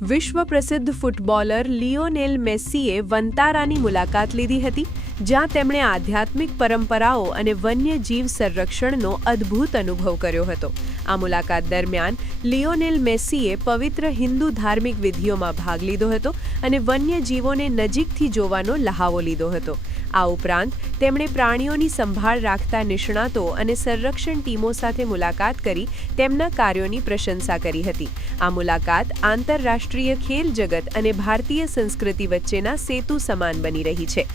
વિશ્વ પ્રસિદ્ધ footballer Lionel મેસ્સીએ વનતારાની મુલાકાત લીધી હતી, જ્યાં તેમણે આધ્યાત્મિક પરંપરાઓ અને વન્યજીવ સંરક્ષણનો અદ્ભુત અનુભવ કર્યો હતો. આ મુલાકાત દરમિયાન લિયોનેલ મેસ્સીએ પવિત્ર હિન્દુ ધાર્મિક વિધિઓમાં ભાગ લીધો હતો અને વન્યજીવોને નજીકથી જોવાનો લહાવો લીધો હતો. આ ઉપરાંત તેમણે પ્રાણીઓની સંભાળ રાખતા નિષ્ણાતો અને સંરક્ષણ ટીમો સાથે મુલાકાત કરી તેમના કાર્યોની પ્રશંસા કરી હતી. આ મુલાકાત આંતરરાષ્ટ્રીય ખેલ જગત અને ભારતીય સંસ્કૃતિ વચ્ચેના સેતુ સમાન બની રહી છે.